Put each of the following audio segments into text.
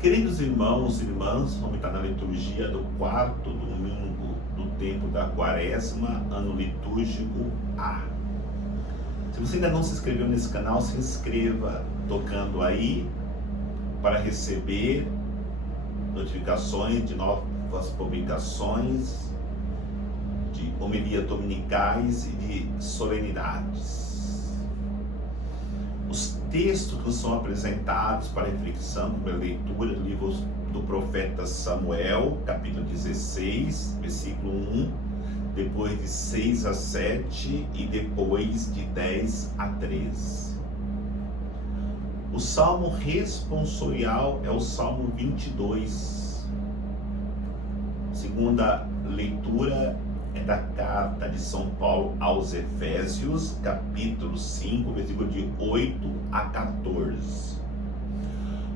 Queridos irmãos e irmãs, vamos estar na liturgia do quarto domingo do tempo da Quaresma, ano litúrgico A. Se você ainda não se inscreveu nesse canal, se inscreva tocando aí para receber notificações de novas publicações, de homilias dominicais e de solenidades. Os textos que são apresentados para reflexão, para leitura do livro do profeta Samuel, capítulo 16, versículo 1, depois de 6 a 7 e depois de 10 a 13. O salmo responsorial é o salmo 22. Segunda leitura é da carta de São Paulo aos Efésios, capítulo 5, versículo de 8 a 14.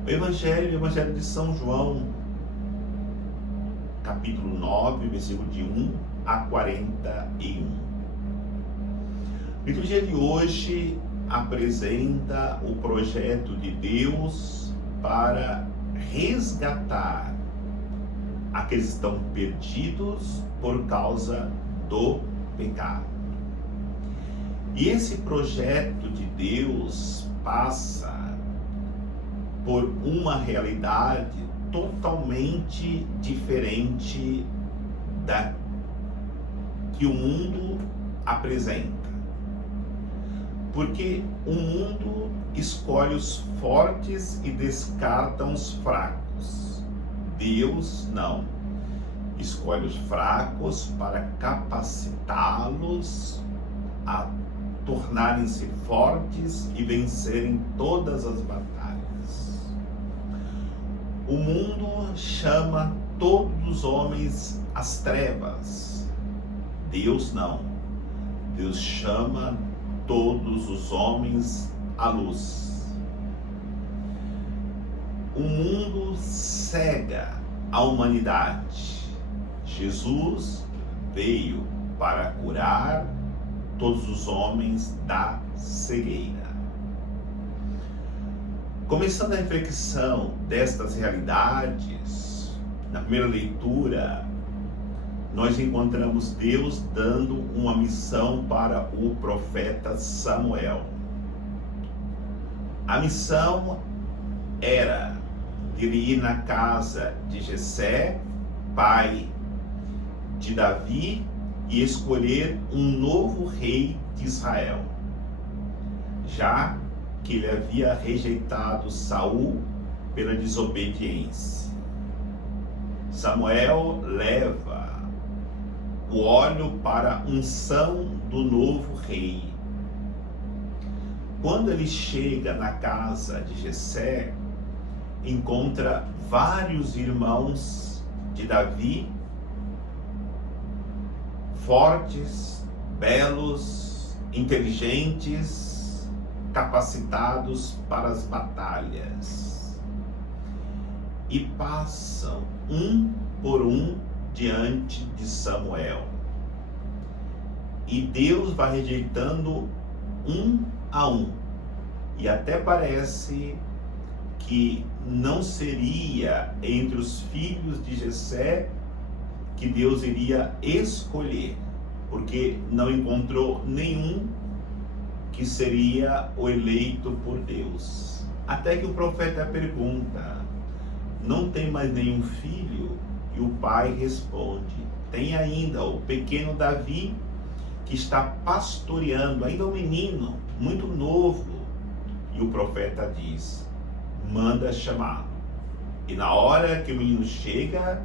O Evangelho de São João, capítulo 9, versículo de 1 a 41. A liturgia de hoje apresenta o projeto de Deus para resgatar aqueles que estão perdidos por causa do pecado. E esse projeto de Deus passa por uma realidade totalmente diferente da que o mundo apresenta. Porque o mundo escolhe os fortes e descarta os fracos. Deus não. Escolhe os fracos para capacitá-los a tornarem-se fortes e vencerem todas as batalhas. O mundo chama todos os homens às trevas. Deus não. Deus chama todos os homens à luz. O mundo cega a humanidade. Jesus veio para curar todos os homens da cegueira. Começando a reflexão destas realidades, na primeira leitura, nós encontramos Deus dando uma missão para o profeta Samuel. A missão era de ele ir na casa de Jessé, pai de Davi, e escolher um novo rei de Israel, já que ele havia rejeitado Saul pela desobediência. Samuel leva o óleo para a unção do novo rei. Quando ele chega na casa de Jessé, encontra vários irmãos de Davi, fortes, belos, inteligentes, capacitados para as batalhas. E passam um por um diante de Samuel. E Deus vai rejeitando um a um. E até parece que não seria entre os filhos de Jessé que Deus iria escolher, porque não encontrou nenhum que seria o eleito por Deus. Até que o profeta pergunta: não tem mais nenhum filho? E o pai responde: tem ainda o pequeno Davi, que está pastoreando, ainda um menino, muito novo. E o profeta diz: manda chamá-lo. E na hora que o menino chega,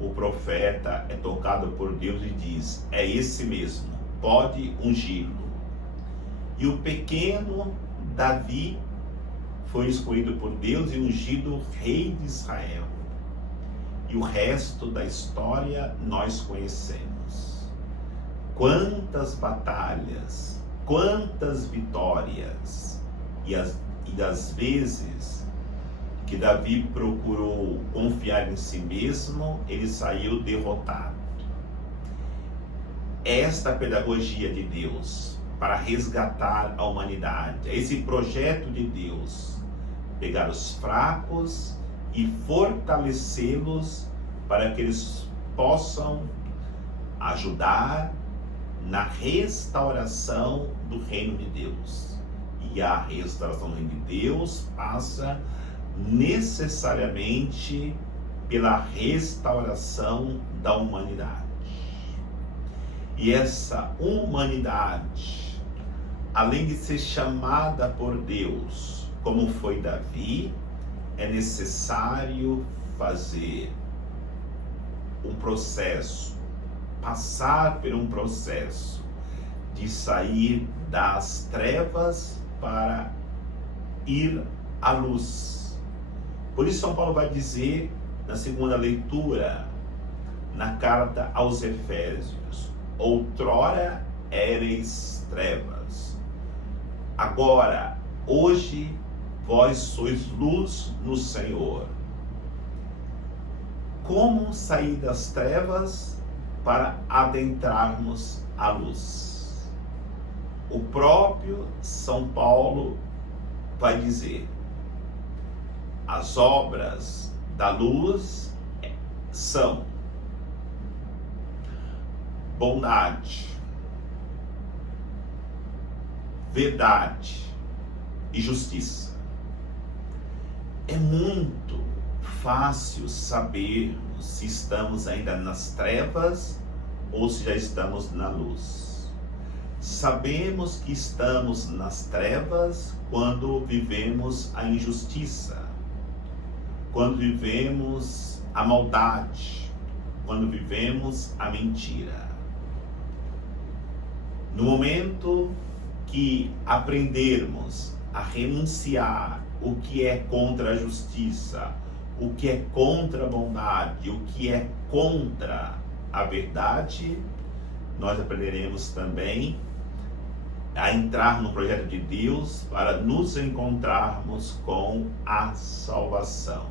o profeta é tocado por Deus e diz: é esse mesmo, pode ungí-lo. E o pequeno Davi foi escolhido por Deus e ungido rei de Israel. E o resto da história nós conhecemos. Quantas batalhas, quantas vitórias, e das vezes que Davi procurou confiar em si mesmo, ele saiu derrotado. Esta pedagogia de Deus para resgatar a humanidade, esse projeto de Deus, pegar os fracos e fortalecê-los para que eles possam ajudar na restauração do reino de Deus. E a restauração do reino de Deus passa necessariamente pela restauração da humanidade. E essa humanidade, além de ser chamada por Deus, como foi Davi, é necessário fazer um processo, passar por um processo de sair das trevas para ir à luz. Por isso São Paulo vai dizer na segunda leitura, na carta aos Efésios: outrora éreis trevas, agora, hoje, vós sois luz no Senhor. Como sair das trevas para adentrarmos a luz? O próprio São Paulo vai dizer: as obras da luz são bondade, verdade e justiça. É muito fácil sabermos se estamos ainda nas trevas ou se já estamos na luz. Sabemos que estamos nas trevas quando vivemos a injustiça, quando vivemos a maldade, quando vivemos a mentira. No momento que aprendermos a renunciar o que é contra a justiça, o que é contra a bondade, o que é contra a verdade, nós aprenderemos também a entrar no projeto de Deus para nos encontrarmos com a salvação.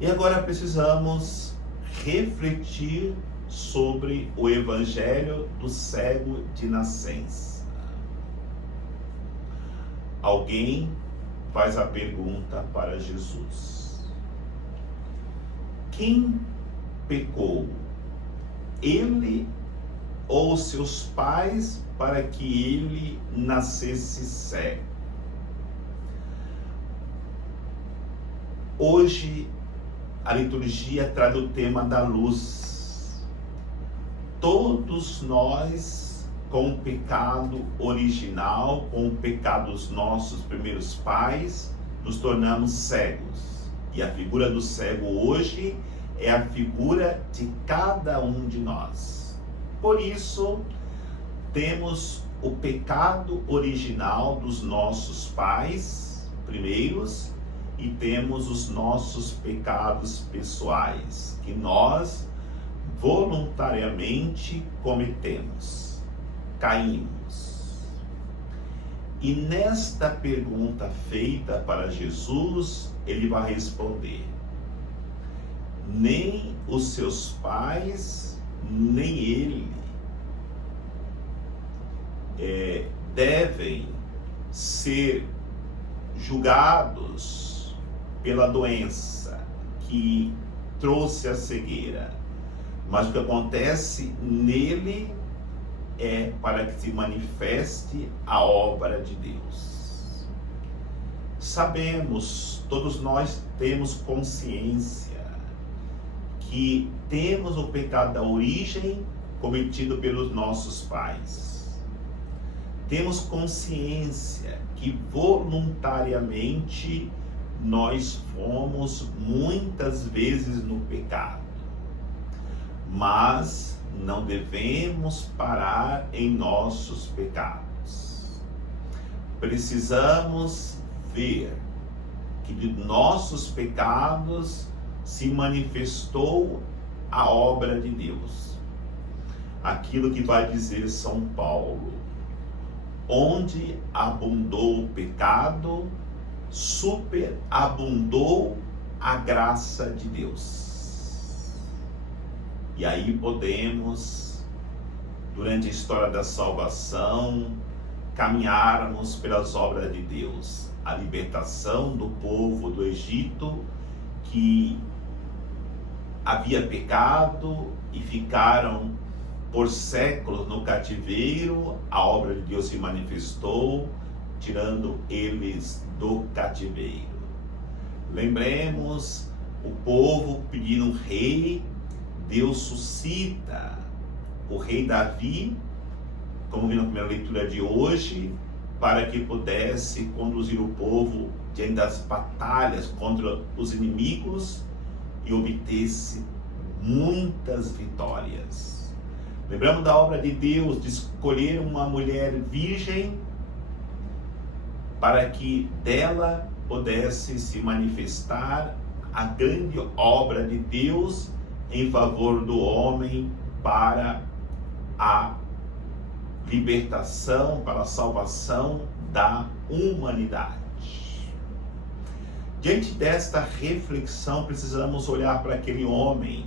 E agora precisamos refletir sobre o Evangelho do cego de nascença. Alguém faz a pergunta para Jesus: quem pecou, ele ou seus pais, para que ele nascesse cego? Hoje a liturgia traz o tema da luz. Todos nós, com o pecado original, com o pecado dos nossos primeiros pais, nos tornamos cegos. E a figura do cego hoje é a figura de cada um de nós. Por isso, temos o pecado original dos nossos pais primeiros e temos os nossos pecados pessoais, que nós voluntariamente cometemos, caímos. E nesta pergunta feita para Jesus, ele vai responder: nem os seus pais, nem ele devem ser julgados pela doença que trouxe a cegueira, mas o que acontece nele é para que se manifeste a obra de Deus. Sabemos, todos nós temos consciência que temos o pecado da origem cometido pelos nossos pais. Temos consciência que voluntariamente nós fomos muitas vezes no pecado, mas não devemos parar em nossos pecados. Precisamos ver que de nossos pecados se manifestou a obra de Deus. Aquilo que vai dizer São Paulo: onde abundou o pecado, superabundou a graça de Deus. E aí podemos, durante a história da salvação, caminharmos pelas obras de Deus, a libertação do povo do Egito, que havia pecado e ficaram por séculos no cativeiro. A obra de Deus se manifestou, tirando eles do cativeiro. Lembremos, o povo pedindo um rei, Deus suscita o rei Davi, como vimos na primeira leitura de hoje, para que pudesse conduzir o povo diante das batalhas contra os inimigos e obtesse muitas vitórias. Lembramos da obra de Deus de escolher uma mulher virgem para que dela pudesse se manifestar a grande obra de Deus em favor do homem para a libertação, para a salvação da humanidade. Diante desta reflexão, precisamos olhar para aquele homem,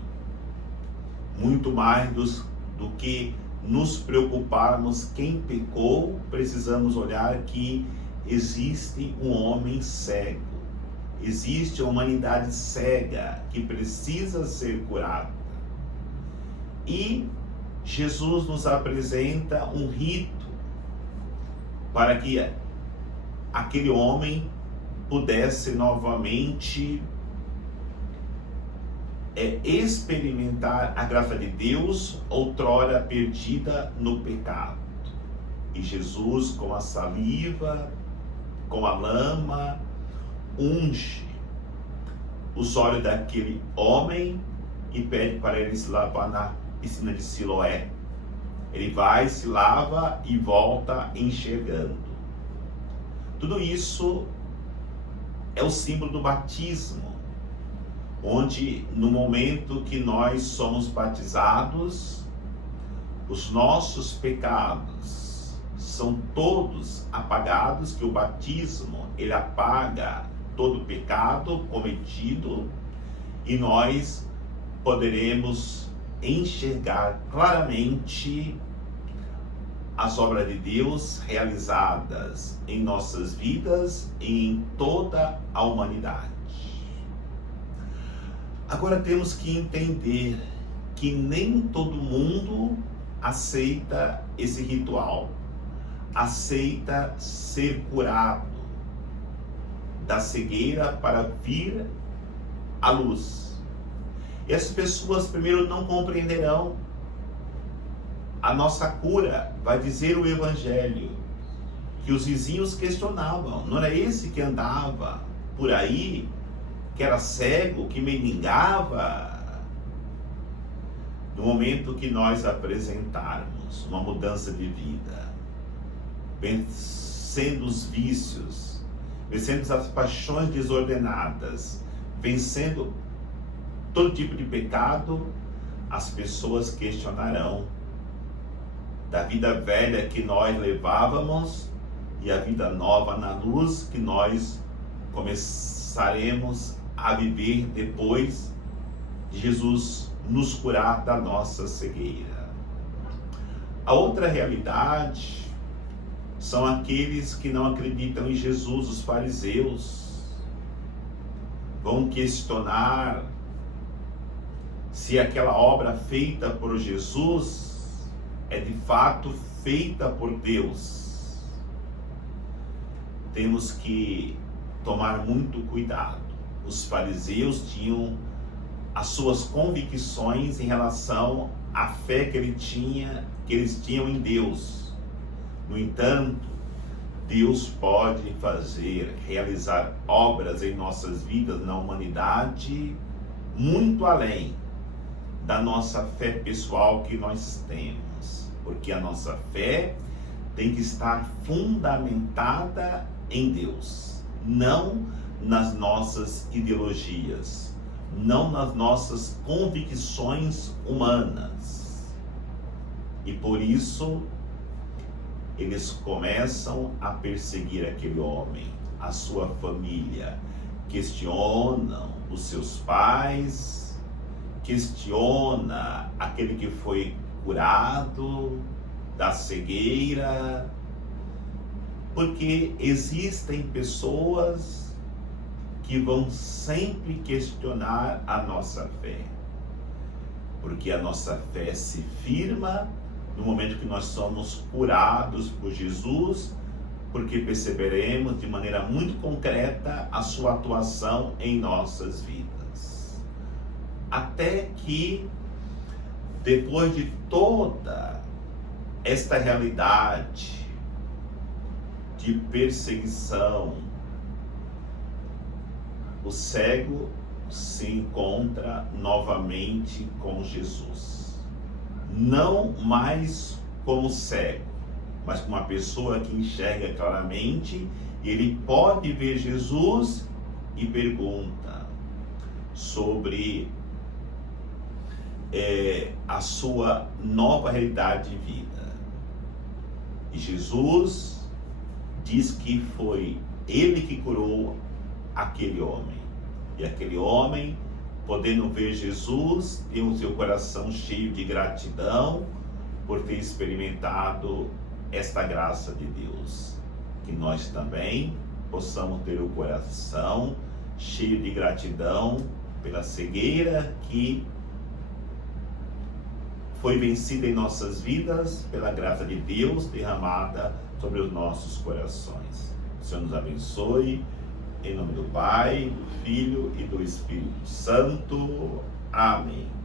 muito mais do que nos preocuparmos quem pecou. Precisamos olhar que existe um homem cego, existe uma humanidade cega que precisa ser curada. E Jesus nos apresenta um rito para que aquele homem pudesse novamente experimentar a graça de Deus, outrora perdida no pecado. E Jesus, com a saliva, com a lama, unge os olhos daquele homem e pede para ele se lavar na piscina de Siloé. Ele vai, se lava e volta enxergando. Tudo isso é o símbolo do batismo, onde no momento que nós somos batizados, os nossos pecados são todos apagados, que o batismo, ele apaga todo pecado cometido, e nós poderemos enxergar claramente as obras de Deus realizadas em nossas vidas e em toda a humanidade. Agora temos que entender que nem todo mundo aceita esse ritual, aceita ser curado da cegueira para vir à luz. E as pessoas primeiro não compreenderão a nossa cura. Vai dizer o Evangelho que os vizinhos questionavam: não era esse que andava por aí, que era cego, que mendigava? No momento que nós apresentarmos uma mudança de vida, vencendo os vícios, vencendo as paixões desordenadas, vencendo todo tipo de pecado, as pessoas questionarão da vida velha que nós levávamos e a vida nova na luz que nós começaremos a viver depois de Jesus nos curar da nossa cegueira. A outra realidade são aqueles que não acreditam em Jesus, os fariseus. Vão questionar se aquela obra feita por Jesus é de fato feita por Deus. Temos que tomar muito cuidado. Os fariseus tinham as suas convicções em relação à fé que eles tinham em Deus. No entanto, Deus pode realizar obras em nossas vidas, na humanidade, muito além da nossa fé pessoal que nós temos, porque a nossa fé tem que estar fundamentada em Deus, não nas nossas ideologias, não nas nossas convicções humanas. E por isso eles começam a perseguir aquele homem, a sua família, questionam os seus pais, questiona aquele que foi curado da cegueira, Porque existem pessoas que vão sempre questionar a nossa fé. Porque a nossa fé se firma no momento que nós somos curados por Jesus, porque perceberemos de maneira muito concreta a sua atuação em nossas vidas. Até que, depois de toda esta realidade de perseguição, o cego se encontra novamente com Jesus. Não mais como cego, mas como uma pessoa que enxerga claramente, e ele pode ver Jesus e pergunta sobre a sua nova realidade de vida. E Jesus diz que foi ele que curou aquele homem. E aquele homem, podendo ver Jesus, tem o seu coração cheio de gratidão por ter experimentado esta graça de Deus. Que nós também possamos ter o coração cheio de gratidão pela cegueira que foi vencida em nossas vidas, pela graça de Deus derramada sobre os nossos corações. O Senhor nos abençoe, em nome do Pai, do Filho e do Espírito Santo. Amém.